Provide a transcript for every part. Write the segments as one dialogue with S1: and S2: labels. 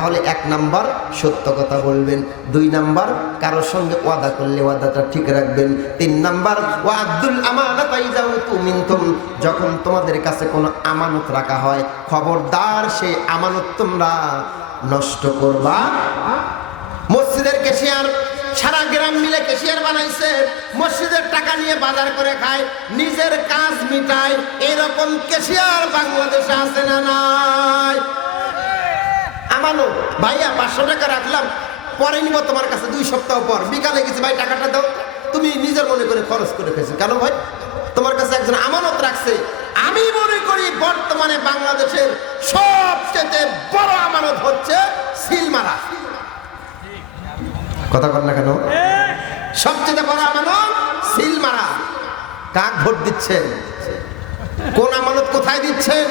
S1: তাহলে এক নাম্বার সত্য কথা বলবেন, দুই নাম্বার কারোর সঙ্গে ওয়াদা করলে ওয়াদাটা ঠিক রাখবেন, তিন নাম্বার ওয়াদুল আমানাতাই যাও তুমিনতুম যখন তোমাদের কাছে কোনো আমানত রাখা হয়, খবরদার সেই আমানত তোমরা নষ্ট করবা। মসজিদের কেশিয়ার সারা গ্রাম মিলে কেশিয়ার বানাইছে, মসজিদের টাকা নিয়ে বাজার করে খায়, নিজের কাজ মিটায়, এরকম কেশিয়ার বাংলাদেশে আছে না নাই? আমানো ভাইয়া পাঁচশো টাকা রাখলাম। পরে নিব তোমার কাছে দুই সপ্তাহ পর। বিকালে গেছি ভাই টাকাটা দাও। তুমি নিজের মনে করে খরচ করে খেয়েছো কেন ভাই? তোমার কাছে একজন আমানত রাখছে। আমি মনে করি বর্তমানে বাংলাদেশের সবচেয়ে বড় আমানত হচ্ছে সিল মারা। কথা বল না কেন? সবচেয়ে বড় আমানত সিলমারা কাক ভোট দিচ্ছেন? কোন আমানত কোথায় দিচ্ছেন?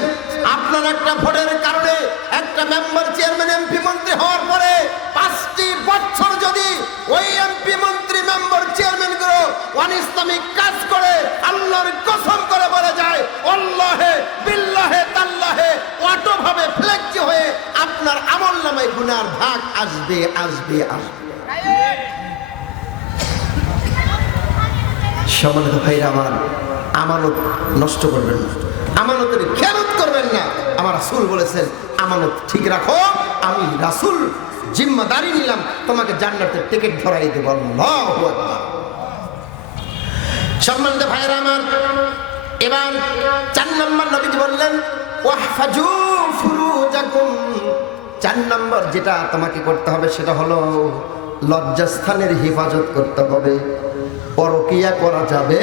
S1: আপনার একটা ভোটের কারণে একটা মেম্বার চেয়ারম্যান এমপি মন্ত্রী হওয়ার পরে পাঁচটি বছর যদি ওই এমপি মন্ত্রী মেম্বার চেয়ারম্যানগুলো অনিসলামিক কাজ করে, আল্লাহর কসম করে বলা যায়, আল্লাহে, বিল্লাহে, তাল্লাহে অটো ভাবে ফ্লেক্সি হয়ে আপনার আমল নামায় গুনার ভাগ আসবে আসবে আসবে। সম্মানিত ভাইরা আমার আমানত নষ্ট করবেন না। আমানতের খেয়ালত করবেন না। আমার রাসুল বলেছেন, আমানত ঠিক রাখো, আমি রাসুল জিম্মাদারি নিলাম, তোমাকে জান্নাতের টিকিট ধরাই দেব। সম্মানিত ভাইরা আমার, এবার চার নম্বর নবীজি বললেন চার নম্বর যেটা তোমাকে করতে হবে সেটা হলো, লজ্জাস্থানের হেফাজত করতে হবে। পরকিয়া করা যাবে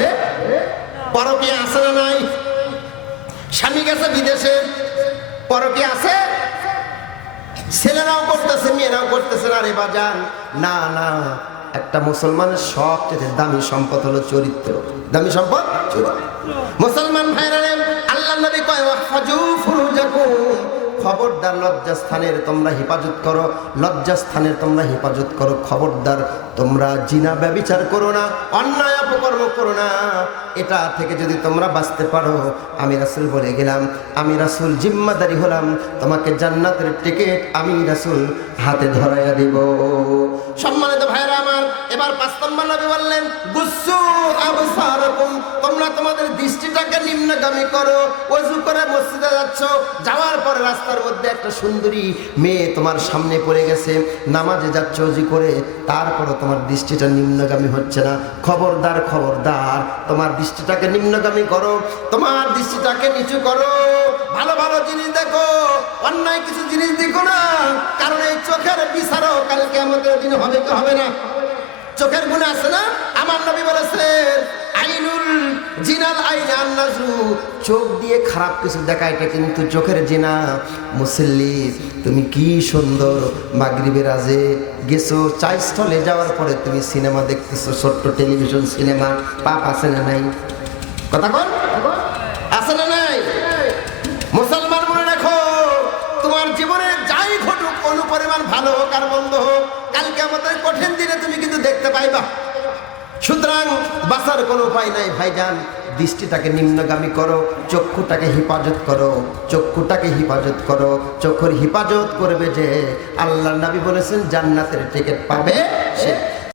S1: পরকিয়া আছে না নাই? স্বামী গেছে বিদেশে পরকে আছে? ছেলেরাও করতেছে, মেয়েরাও করতেছে না রে বাজান। না না, একটা মুসলমানের সবচেয়ে দামি সম্পদ হলো চরিত্র। দামি সম্পদ? মুসলমান ভাইরা আল্লাহ নবী কয় ফুরুজাকুম। খবরদার, লজ্জাস্থানের তোমরা হেফাজত করো। লজ্জাস্থানের তোমরা হেফাজত করো। খবরদার, তোমরা জিনা ব্যবিচার করো না, অন্যায় অপকর্ম করো না। এটা থেকে যদি তোমরা বাঁচতে পারো, আমি রাসুল বলে গেলাম, আমি রাসুল জিম্মাদারি হলাম, তোমাকে জান্নাতের টিকিট আমি রাসুল হাতে ধরাইয়া দিব। সম্মানিত ভাইরা আমার, এবার পাঁচ নম্বর নবী বললেন গুসু আবসারাকুম তোমরা তোমাদের দৃষ্টিটাকে নিম্নগামী করো ওযু করে মসজিদে যাচ্ছ, যাওয়ার পরে রাস্তার মধ্যে একটা সুন্দরী মেয়ে তোমার সামনে পড়ে গেছে, নামাজে যাচ্ছ, অজু করে, তারপরও তোমার দৃষ্টিটা নিম্নগামী হচ্ছে না। খবরদার খবরদার, তোমার দৃষ্টিটাকে নিম্নগামী করো, তোমার দৃষ্টিটাকে নিচু করো। ভালো ভালো জিনিস দেখো, অন্যায় কিছু জিনিস দেখো না, কারণ এই চোখের বিচারও কালকে আমাদের দিন হবে কি হবে না? চোখের গুণে আছে না? আমার নবী আইনুল জিনাল আইন আন্নাজু চোখ দিয়ে খারাপ কিছু দেখা এটা কিন্তু চোখের জিনা? মুসল্লি, তুমি কি সুন্দর মাগরিবের আজে গেছো? চাই স্থলে যাওয়ার পরে তুমি সিনেমা দেখতেছো, ছোট্ট টেলিভিশন সিনেমা। পাপ আছে না নাই? কথা কন। আছে না নাই? মুসলমান মনে রাখো, তোমার জীবনে যাই ঘটুক কোন পরিমাণ ভালো হোক আর মন্দ হোক, কালকে আমাদের কঠিন দিনে তুমি কিন্তু দেখতে পাইবা। সুতরাং বাঁচার কোনো উপায় নাই, ভাইজান। দৃষ্টিটাকে নিম্নগামী করো, চক্ষুটাকে হেফাজত করো, চক্ষুটাকে হেফাজত করো। চক্ষুর হেফাজত করবে যে আল্লাহ নবী বলেছেন, জান্নাতের টিকিট পাবে সে।